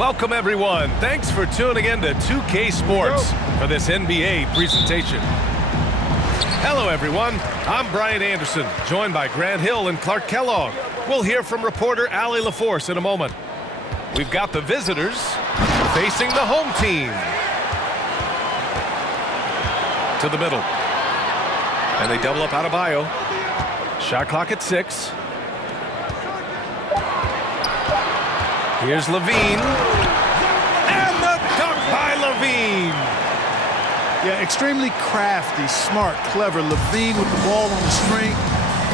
Welcome, everyone. Thanks for tuning in to 2K Sports for this NBA presentation. Hello, everyone. I'm Brian Anderson, joined by Grant Hill and Clark Kellogg. We'll hear from reporter Allie LaForce in a moment. We've got the visitors facing the home team. To the middle. And they double up Adebayo. Shot clock at 6. Here's LaVine. And the dunk by LaVine. Yeah, extremely crafty, smart, clever. LaVine with the ball on the string,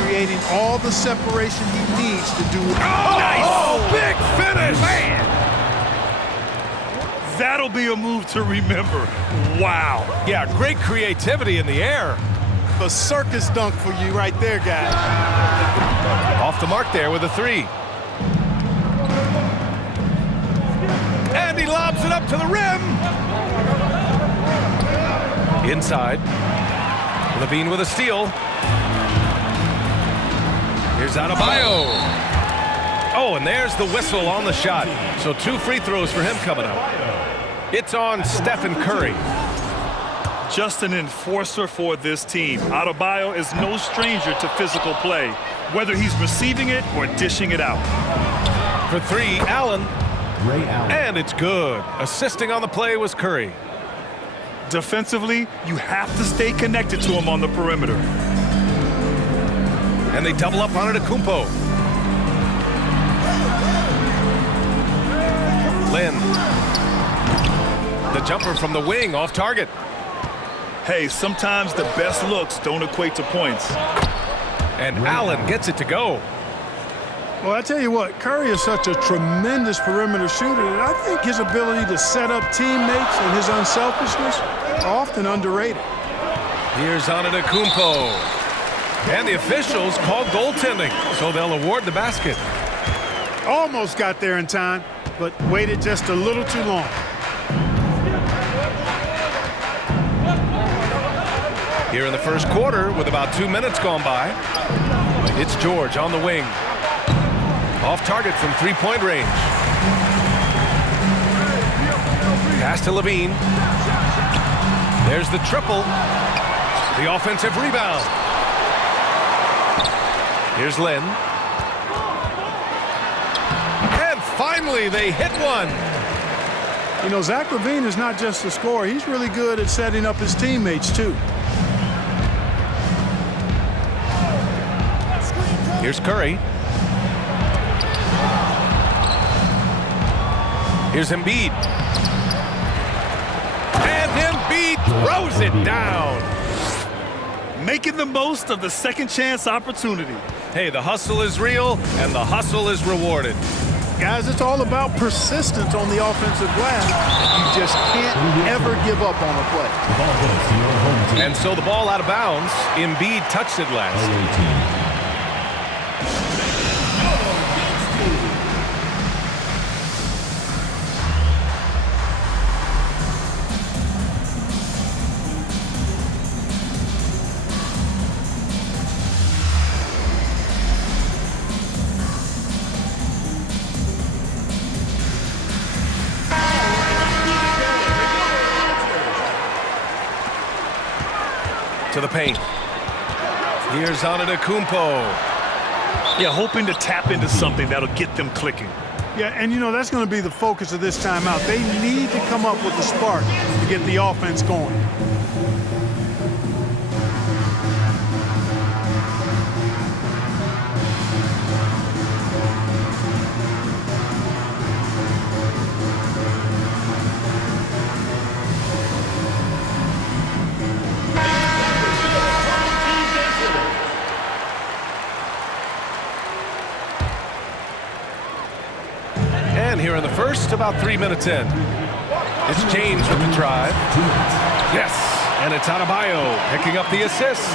creating all the separation he needs to do. Oh, nice! Oh, big finish! Man! That'll be a move to remember. Wow. Yeah, great creativity in the air. The circus dunk for you right there, guys. Off the mark there with a 3. And he lobs it up to the rim. Inside. LaVine with a steal. Here's Adebayo. Oh, and there's the whistle on the shot. So 2 free throws for him coming up. It's on Stephen Curry. Just an enforcer for this team. Adebayo is no stranger to physical play, whether he's receiving it or dishing it out. For 3, Allen. And it's good. Assisting on the play was Curry. Defensively, you have to stay connected to him on the perimeter. And they double up on Antetokounmpo. Lynn. The jumper from the wing off target. Hey, sometimes the best looks don't equate to points. And Allen gets it to go. Well, I tell you what, Curry is such a tremendous perimeter shooter that I think his ability to set up teammates and his unselfishness are often underrated. Here's Antetokounmpo. And the officials called goaltending, so they'll award the basket. Almost got there in time, but waited just a little too long. Here in the first quarter, with about 2 minutes gone by, it's George on the wing. Off target from 3-point range. Pass to LaVine. There's the triple. The offensive rebound. Here's Lynn. And finally, they hit one. You know, Zach LaVine is not just a scorer. He's really good at setting up his teammates, too. Here's Curry. Here's Embiid. And Embiid throws it down. Making the most of the second chance opportunity. Hey, the hustle is real, and the hustle is rewarded. Guys, it's all about persistence on the offensive glass. You just can't ever give up on a play. And so the ball out of bounds. Embiid touched it last. To the paint. Here's Antetokounmpo. Yeah, hoping to tap into something that'll get them clicking. Yeah, and you know, that's going to be the focus of this timeout. They need to come up with a spark to get the offense going. And here in the first, about 3 minutes in. It's James with the drive. Yes, and it's Adebayo picking up the assist.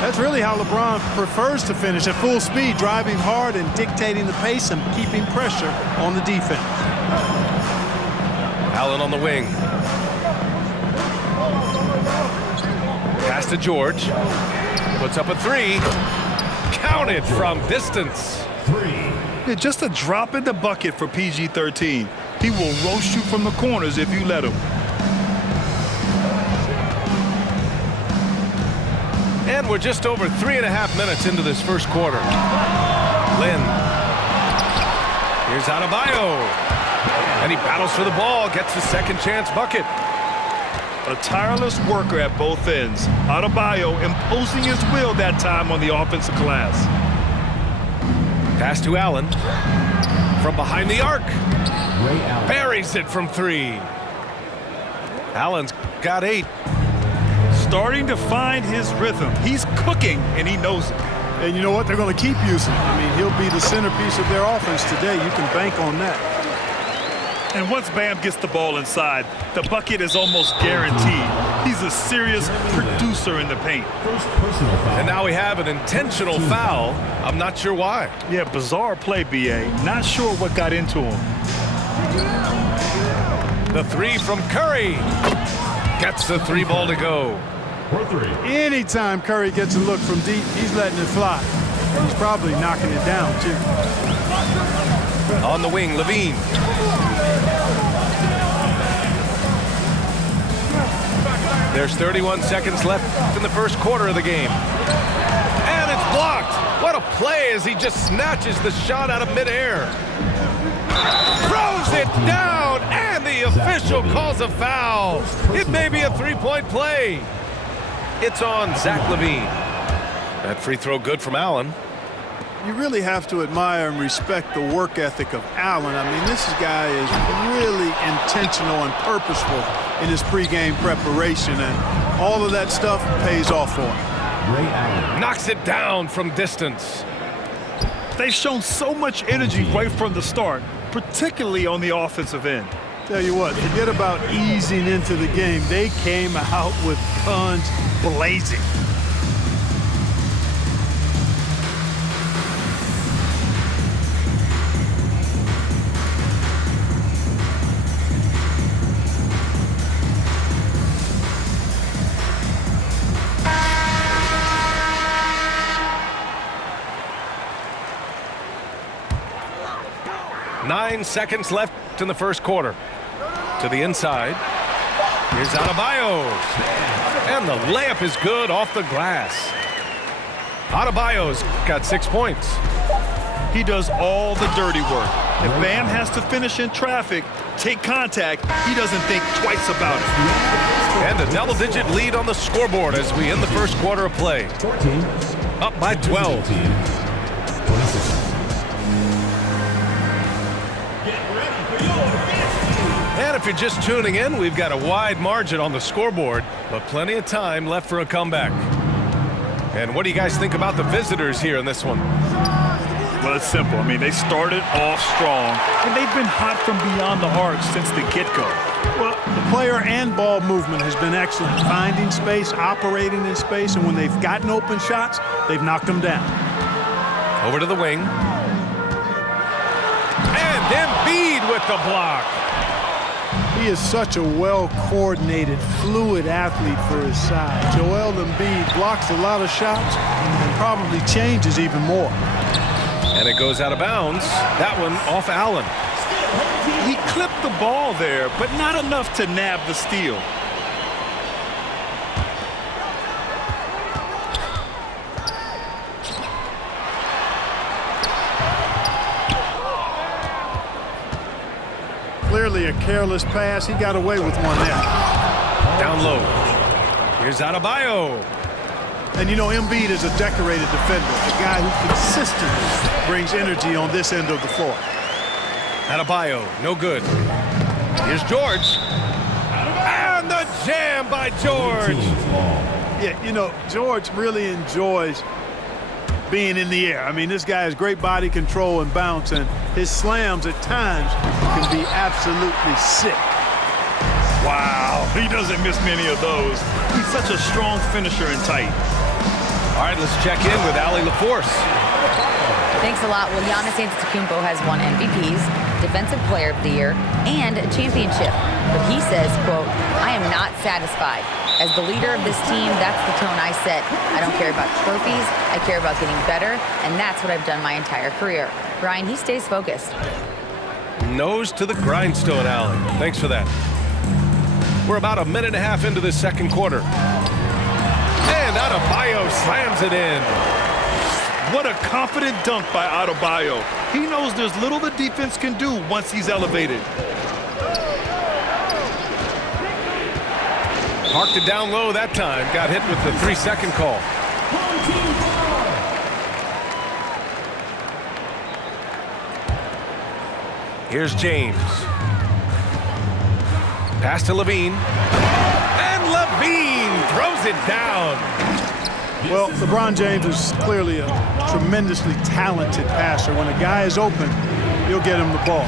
That's really how LeBron prefers to finish at full speed, driving hard and dictating the pace and keeping pressure on the defense. Allen on the wing. Pass to George. Puts up a 3. Counted from distance. Yeah, just a drop in the bucket for PG-13. He will roast you from the corners if you let him. And we're just over 3.5 minutes into this first quarter. Lynn. Here's Adebayo. And he battles for the ball, gets the second chance bucket. A tireless worker at both ends. Adebayo imposing his will that time on the offensive glass. Pass to Allen. From behind the arc. Buries it from 3. Allen's got 8. Starting to find his rhythm. He's cooking, and he knows it. And you know what? They're going to keep using him. I mean, he'll be the centerpiece of their offense today. You can bank on that. And once Bam gets the ball inside, the bucket is almost guaranteed. He's a serious producer in the paint. And now we have an intentional foul. I'm not sure why. Yeah, bizarre play, B.A. Not sure what got into him. The 3 from Curry. Gets the 3 ball to go. Anytime Curry gets a look from deep, he's letting it fly. He's probably knocking it down, too. On the wing, Levine. There's 31 seconds left in the first quarter of the game. And it's blocked. What a play as he just snatches the shot out of midair. Throws it down, and the official calls a foul. It may be a 3-point play. It's on Zach LaVine. That free throw good from Allen. You really have to admire and respect the work ethic of Allen. I mean, this guy is really intentional and purposeful in his pregame preparation, and all of that stuff pays off for him. Knocks it down from distance. They've shown so much energy right from the start, particularly on the offensive end. Tell you what, forget about easing into the game. They came out with guns blazing. Nine seconds left in the first quarter. To the inside. Here's Adebayo. And the layup is good off the glass. Adebayo's got 6 points. He does all the dirty work. If Bam has to finish in traffic, take contact, he doesn't think twice about it. And a double-digit lead on the scoreboard as we end the first quarter of play. Up by 12. And if you're just tuning in, we've got a wide margin on the scoreboard, but plenty of time left for a comeback. And what do you guys think about the visitors here in this one? Well, it's simple. I mean, they started off strong, and they've been hot from beyond the arc since the get-go. Well, the player and ball movement has been excellent. Finding space, operating in space, and when they've gotten open shots, they've knocked them down. Over to the wing. And Embiid with the block. He is such a well-coordinated, fluid athlete for his size. Joel Embiid blocks a lot of shots and probably changes even more. And it goes out of bounds. That one off Allen. He clipped the ball there, but not enough to nab the steal. Clearly a careless pass. He got away with one there. Down low. Here's Adebayo. And you know, Embiid is a decorated defender, a guy who consistently brings energy on this end of the floor. Adebayo, no good. Here's George. And the jam by George. Yeah, you know, George really enjoys being in the air. I mean, this guy has great body control and bounce, and his slams at times can be absolutely sick. Wow, he doesn't miss many of those. He's such a strong finisher and tight. All right, let's check in with Allie LaForce. Thanks a lot. Well, Giannis Antetokounmpo has won MVPs, Defensive Player of the Year, and a championship. But he says, quote, "I am not satisfied. As the leader of this team, that's the tone I set. I don't care about trophies. I care about getting better, and that's what I've done my entire career." Brian, he stays focused. Nose to the grindstone, Allen. Thanks for that. We're about a minute and a half into this second quarter. And Adebayo slams it in. What a confident dunk by Adebayo. He knows there's little the defense can do once he's elevated. Parked it down low that time. Got hit with the 3-second call. Here's James. Pass to Levine. And Levine throws it down. Well, LeBron James is clearly a tremendously talented passer. When a guy is open, he'll get him the ball.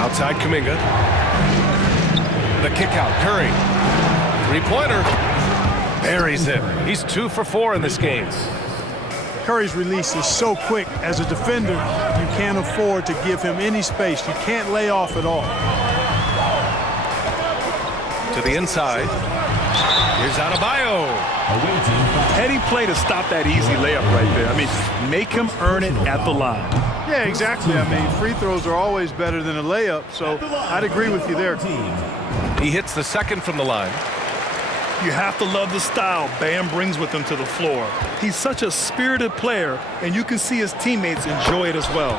Outside Kuminga. The kick out. Curry. Three-pointer. Buries it. He's 2 for 4 in this game. Curry's release is so quick. As a defender, you can't afford to give him any space. You can't lay off at all. To the inside. Here's Adebayo. Heading play to stop that easy layup right there. I mean, make him earn it at the line. Yeah, exactly. I mean, free throws are always better than a layup, so I'd agree with you there. He hits the second from the line. You have to love the style Bam brings with him to the floor. He's such a spirited player, and you can see his teammates enjoy it as well.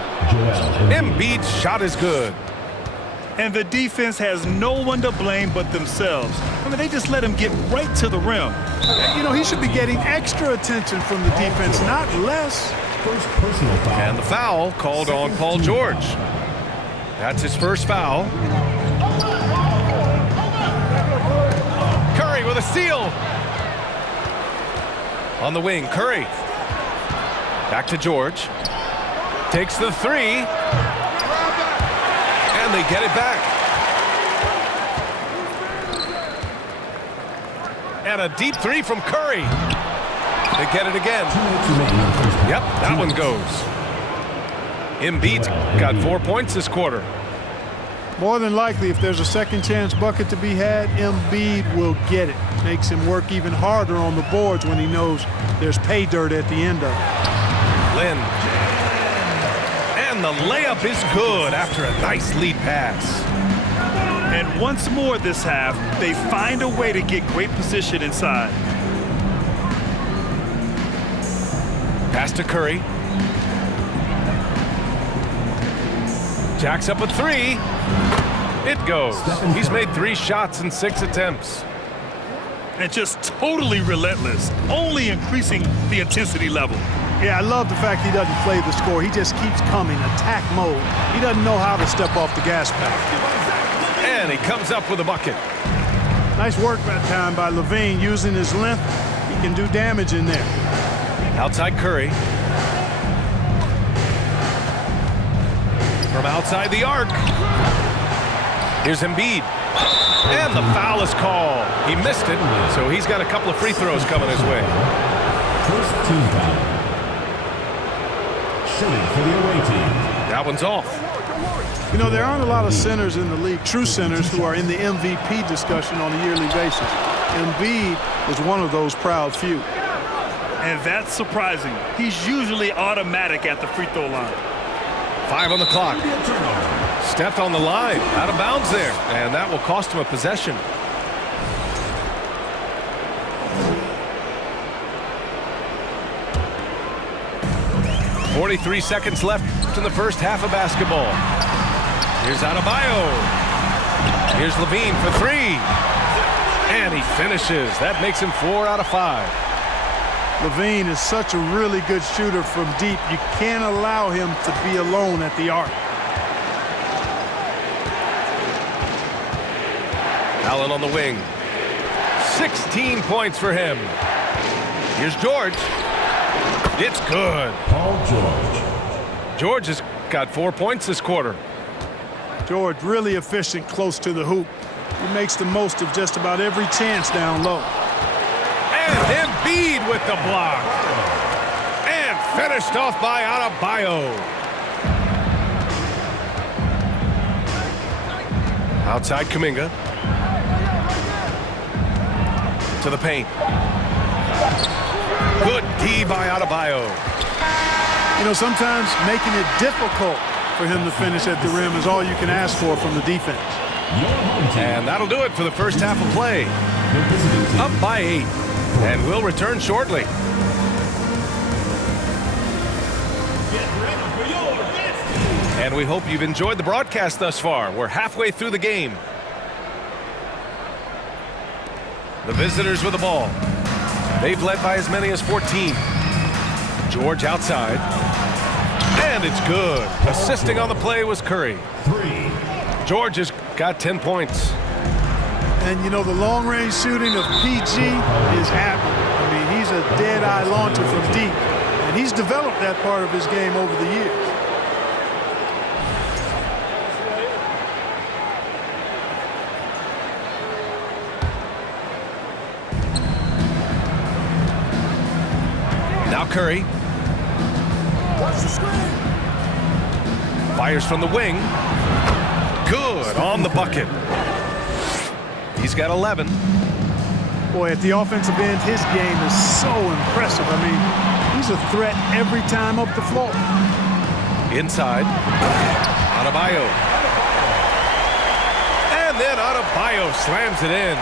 Embiid's shot is good. And the defense has no one to blame but themselves. I mean, they just let him get right to the rim. You know, he should be getting extra attention from the defense, not less. And the foul called on Paul George. That's his first foul. Curry with a steal. On the wing, Curry. Back to George. Takes the three. And they get it back. And a deep three from Curry. They get it again. Yep, that one goes. Embiid's got 4 points this quarter. More than likely, if there's a second chance bucket to be had, Embiid will get it. Makes him work even harder on the boards when he knows there's pay dirt at the end of it. Lynn. And the layup is good after a nice lead pass. And once more this half, they find a way to get great position inside. Pass to Curry. Jacks up a three. It goes. He's made 3 shots in 6 attempts. And just totally relentless, only increasing the intensity level. Yeah, I love the fact he doesn't play the score. He just keeps coming, attack mode. He doesn't know how to step off the gas pedal. And he comes up with a bucket. Nice work that time by Levine. Using his length, he can do damage in there. Outside Curry. From outside the arc. Here's Embiid. And the foul is called. He missed it, so he's got a couple of free throws coming his way. First team foul. Shooting for the away team. That one's off. You know, there aren't a lot of centers in the league, true centers, who are in the MVP discussion on a yearly basis. Embiid is one of those proud few. And that's surprising. He's usually automatic at the free throw line. 5 on the clock. Stepped on the line, out of bounds there, and that will cost him a possession. .43 seconds left in the first half of basketball. Here's Adebayo. Here's Levine for 3. And he finishes. That makes him 4 out of 5. Levine is such a really good shooter from deep. You can't allow him to be alone at the arc. Allen on the wing. 16 points for him. Here's George. It's good. Paul George. George has got 4 points this quarter. George really efficient close to the hoop. He makes the most of just about every chance down low. And Embiid with the block. And finished off by Adebayo. Outside Kuminga. To the paint. Good D by Adebayo. You know, sometimes making it difficult for him to finish at the rim is all you can ask for from the defense. And that'll do it for the first half of play. Up by 8. And we'll return shortly. And we hope you've enjoyed the broadcast thus far. We're halfway through the game. The visitors with the ball. They've led by as many as 14. George outside. And it's good. Assisting on the play was Curry. George has got 10 points. And, you know, the long-range shooting of PG is admirable. I mean, he's a dead-eye launcher from deep. And he's developed that part of his game over the years. Now Curry. Fires from the wing. Good on the bucket. He's got 11. Boy, at the offensive end, his game is so impressive. I mean, he's a threat every time up the floor. Inside. Adebayo. And then Adebayo slams it in.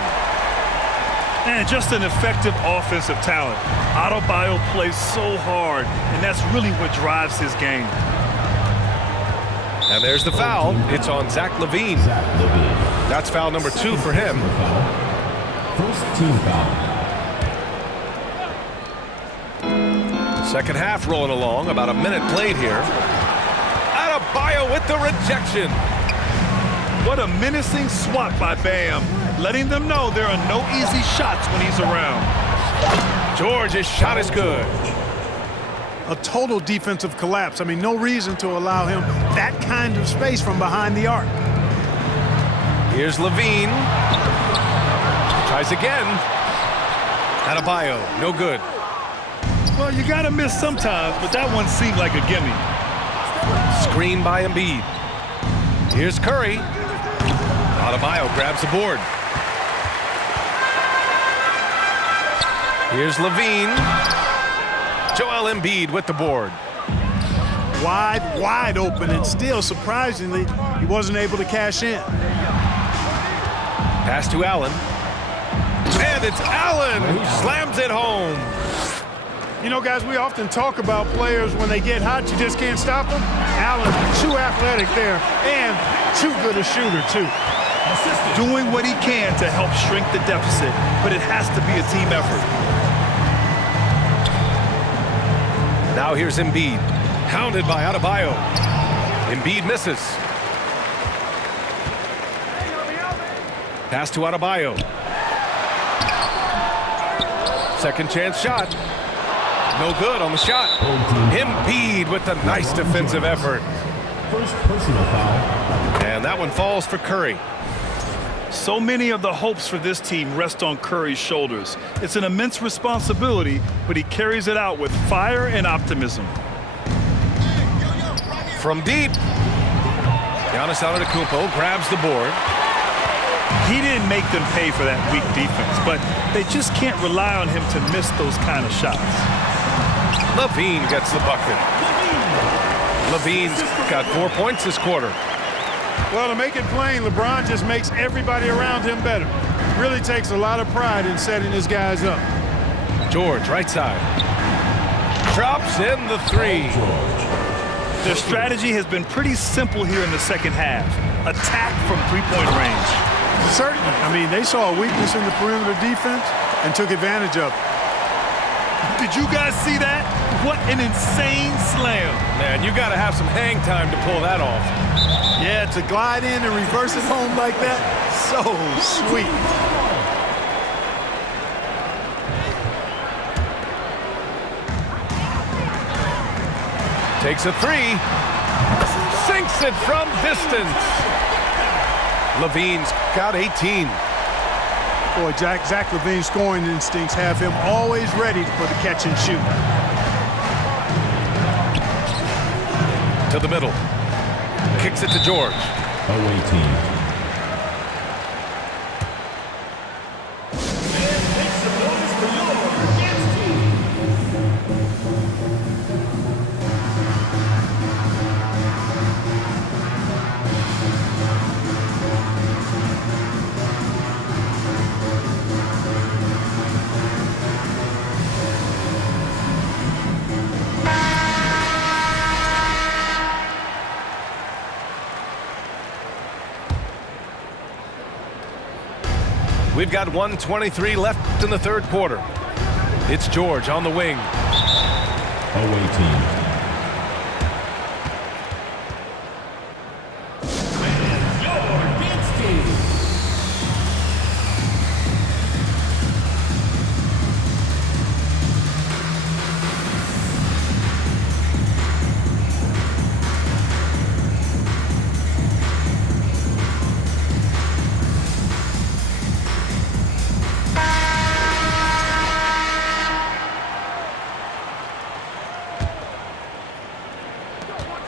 And just an effective offensive talent. Adebayo plays so hard, and that's really what drives his game. And there's the foul. It's on Zach LaVine. That's foul number 2 for him. First team foul. Second half rolling along. About a minute played here. Adebayo with the rejection. What a menacing swat by Bam, letting them know there are no easy shots when he's around. George's shot is good. A total defensive collapse. I mean, no reason to allow him that kind of space from behind the arc. Here's LaVine. Tries again. Adebayo, no good. Well, you got to miss sometimes, but that one seemed like a gimme. Screen by Embiid. Here's Curry. Adebayo grabs the board. Here's LaVine. Joel Embiid with the board. Wide open, and still, surprisingly, he wasn't able to cash in. Pass to Allen. And it's Allen who slams it home. You know, guys, we often talk about players when they get hot, you just can't stop them. Allen, too athletic there, and too good a shooter, too. Doing what he can to help shrink the deficit, but it has to be a team effort. Now here's Embiid. Hounded by Adebayo. Embiid misses. Pass to Adebayo. Second chance shot. No good on the shot. Embiid with a nice defensive effort. First personal foul. And that one falls for Curry. So many of the hopes for this team rest on Curry's shoulders. It's an immense responsibility, but he carries it out with fire and optimism. From deep. Giannis Antetokounmpo grabs the board. He didn't make them pay for that weak defense, but they just can't rely on him to miss those kind of shots. LaVine gets the bucket. LaVine's got 4 points this quarter. Well, to make it plain, LeBron just makes everybody around him better. Really takes a lot of pride in setting his guys up. George, right side. Drops in the 3. Their strategy has been pretty simple here in the second half. Attack from three-point range. Certainly. I mean, they saw a weakness in the perimeter defense and took advantage of it. Did you guys see that? What an insane slam. Man, you got to have some hang time to pull that off. Yeah, to glide in and reverse it home like that, so sweet. Takes a 3. Sinks it from distance. LaVine's got 18. Boy, Zach LaVine's scoring instincts have him always ready for the catch and shoot. To the middle. Kicks it to George. Away team. We've got 1:23 left in the third quarter. It's George on the wing. Away team.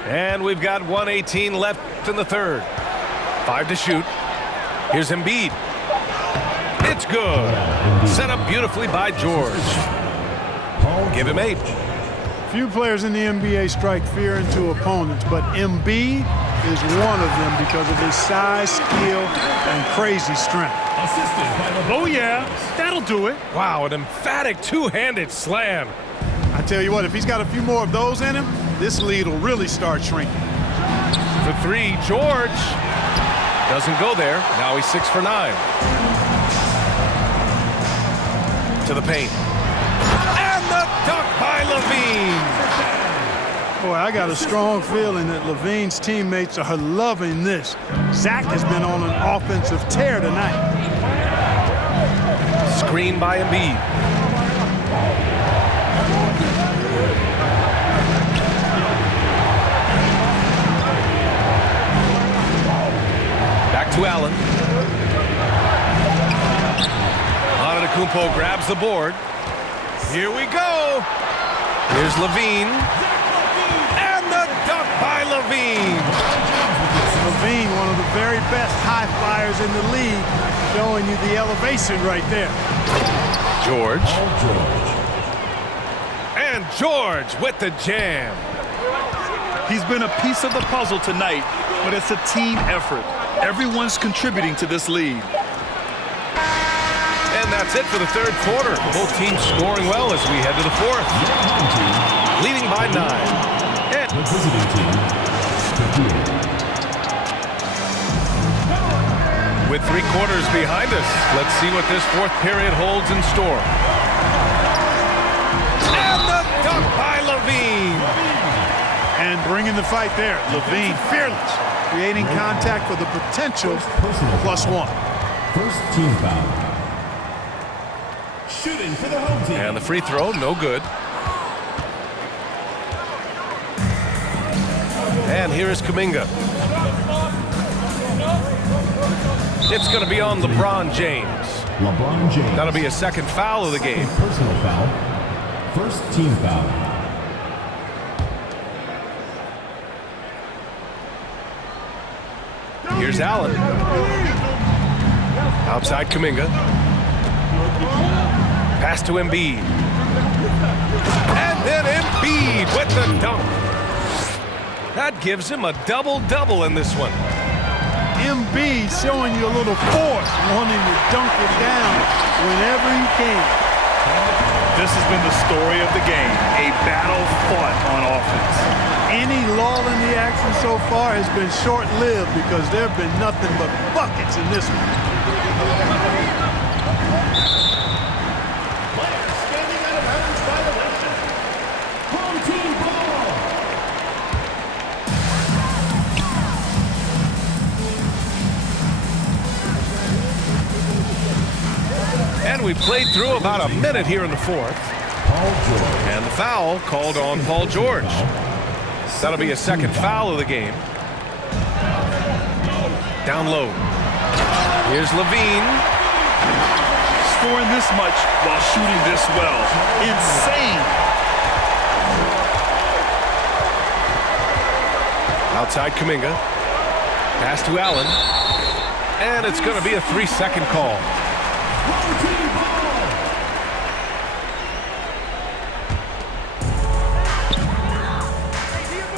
And we've got 1:18 left in the third. 5 to shoot. Here's Embiid. It's good. Set up beautifully by George. Give him 8. Few players in the NBA strike fear into opponents, but Embiid is one of them because of his size, skill, and crazy strength. Oh, yeah. That'll do it. Wow, an emphatic two-handed slam. I tell you what, if he's got a few more of those in him, this lead will really start shrinking. For 3, George. Doesn't go there. Now he's 6 for 9. To the paint. And the dunk by LaVine. Boy, I got a strong feeling that LaVine's teammates are loving this. Zach has been on an offensive tear tonight. Screen by Embiid. Back to Allen. Antetokounmpo grabs the board. Here we go. Here's LaVine. And the dunk by LaVine. LaVine, one of the very best high flyers in the league, showing you the elevation right there. George. And George with the jam. He's been a piece of the puzzle tonight, but it's a team effort. Everyone's contributing to this lead. And that's it for the third quarter. Both teams scoring well as we head to the fourth. Leading by 9. And The visiting team. with 3 quarters behind us, let's see what this fourth period holds in store. And the dunk by LaVine. And bringing the fight there. LaVine, fearless, creating contact with the potential +1. First team foul. Shooting for the home team. And the free throw, no good. And here is Kuminga. It's going to be on LeBron James. LeBron James. That'll be a second foul of the game. Personal foul. First team foul. Here's Allen. Outside Kuminga. Pass to Embiid. And then Embiid with the dunk. That gives him a double-double in this one. Embiid showing you a little force, wanting to dunk it down whenever he can. This has been the story of the game, a battle fought on offense. Any lull in the action so far has been short-lived because there have been nothing but buckets in this one. Standing out of bounds violation. Home team ball. And we played through about a minute here in the fourth. Paul George. And the foul called on Paul George. That'll be a second foul of the game. Down low. Here's LaVine. Scoring this much while shooting this well. Insane. Outside Kuminga. Pass to Allen. And it's going to be a 3-second call. Home team ball.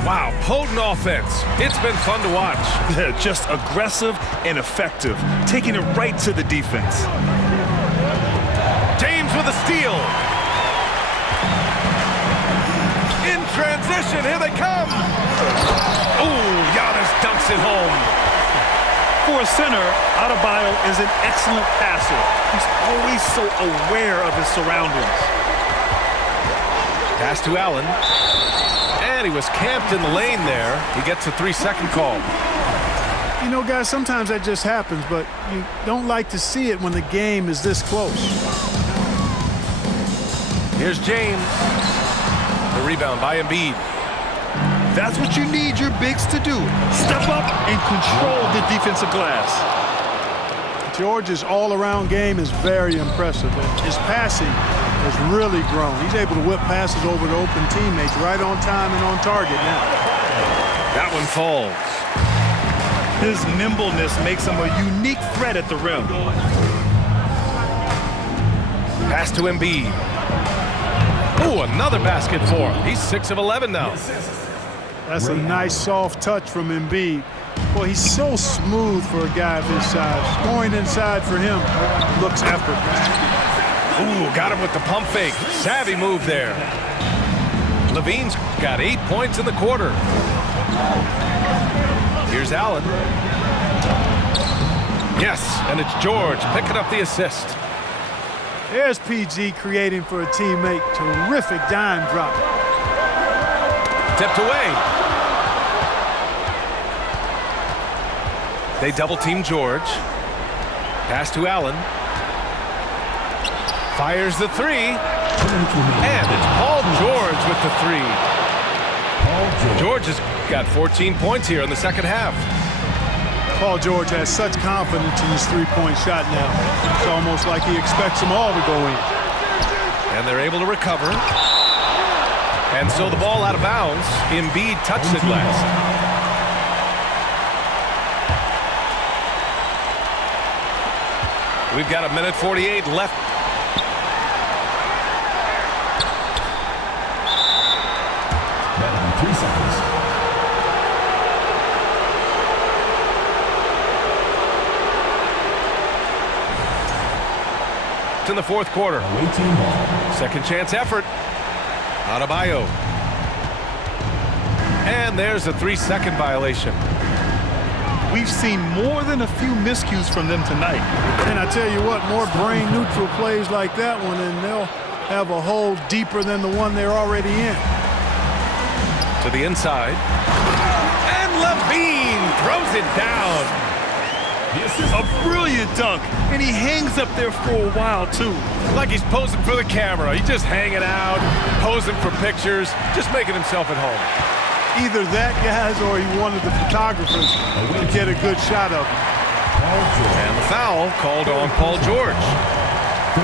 Wow, potent offense. It's been fun to watch. Just aggressive and effective, taking it right to the defense. James with a steal. In transition, here they come. Ooh, Giannis dunks it home. For a center, Adebayo is an excellent passer. He's always so aware of his surroundings. Pass to Allen. And he was camped in the lane there. He gets a 3-second call. You know, guys, sometimes that just happens, but you don't like to see it when the game is this close. Here's James. The rebound by Embiid. That's what you need your bigs to do. Step up and control the defensive glass. George's all-around game is very impressive, and his passing has really grown. He's able to whip passes over to open teammates right on time and on target now. That one falls. His nimbleness makes him a unique threat at the rim. Pass to Embiid. Ooh, another basket for him. He's 6 of 11 now. That's a nice soft touch from Embiid. Boy, he's so smooth for a guy of his size. Scoring inside for him looks effortless. Ooh, got him with the pump fake. Savvy move there. Levine's got 8 points in the quarter. Here's Allen. Yes, and it's George picking up the assist. There's PG creating for a teammate. Terrific dime drop. Tipped away. They double-team George. Pass to Allen. Fires the three. And it's Paul George with the three. George has got 14 points here in the second half. Paul George has such confidence in his three-point shot now. It's almost like he expects them all to go in. And they're able to recover. And so the ball out of bounds. Embiid touched it last. We've got 1:48 left. That 3 seconds. In the fourth quarter. Second chance effort. Adebayo. And there's a 3-second violation. We've seen more than a few miscues from them tonight. And I tell you what, more brain-neutral plays like that one, and they'll have a hole deeper than the one they're already in. To the inside. And Levine throws it down. A brilliant dunk, and he hangs up there for a while, too. Like he's posing for the camera. He's just hanging out, posing for pictures, just making himself at home. Either that, guys, or he wanted the photographers to get a good shot of him. And the foul called on Paul George.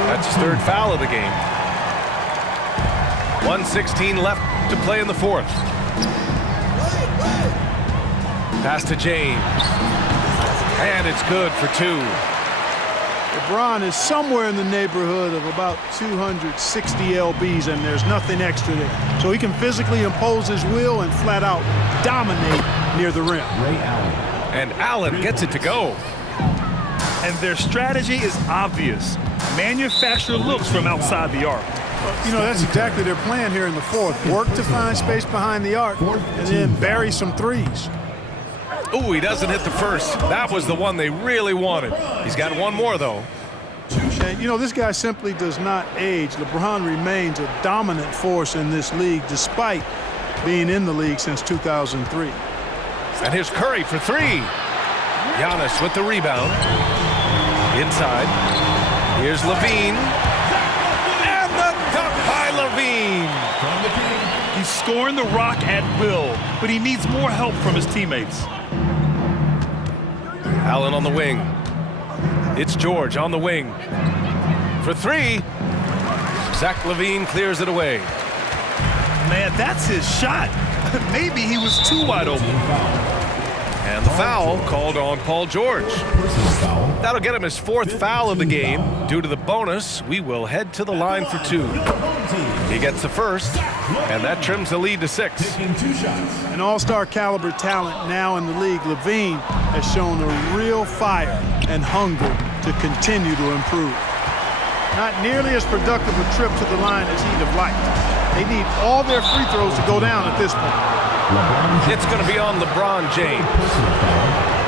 That's his third foul of the game. 1:16 left to play in the fourth. Pass to James. And it's good for two. LeBron is somewhere in the neighborhood of about 260 lbs, and there's nothing extra there. So he can physically impose his will and flat out dominate near the rim. And Allen gets it to go. And their strategy is obvious. Manufacture looks from outside the arc. You know, that's exactly their plan here in the fourth. Work to find space behind the arc and then bury some threes. Ooh, he doesn't hit the first. That was the one they really wanted. He's got one more, though. And, you know, this guy simply does not age. LeBron remains a dominant force in this league despite being in the league since 2003. And here's Curry for three. Giannis with the rebound. Inside. Here's Levine. And the dunk by Levine. He's scoring the rock at will, but he needs more help from his teammates. Allen on the wing. It's George on the wing. For three. Zach LaVine clears it away. Man, that's his shot. Maybe he was too wide open. And the foul called on Paul George. That'll get him his fourth foul of the game. Due to the bonus, we will head to the line for two. He gets the first, and that trims the lead to 6. An all-star caliber talent now in the league, LaVine has shown a real fire and hunger to continue to improve. Not nearly as productive a trip to the line as he'd have liked. They need all their free throws to go down at this point. It's going to be on LeBron James.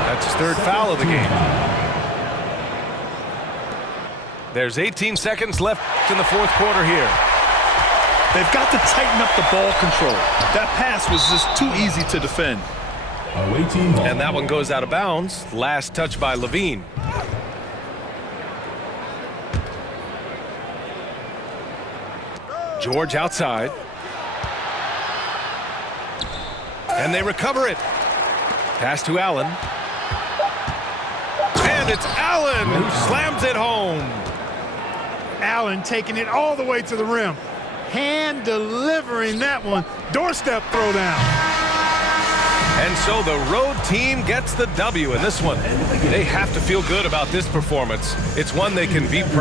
That's his third foul of the game. There's 18 seconds left in the fourth quarter here. They've got to tighten up the ball control. That pass was just too easy to defend. And that one goes out of bounds. Last touch by Levine. George outside. And they recover it. Pass to Allen. And it's Allen who slams it home. Allen taking it all the way to the rim. Hand delivering that one. Doorstep throwdown. And so the road team gets the W in this one. They have to feel good about this performance. It's one they can be proud of.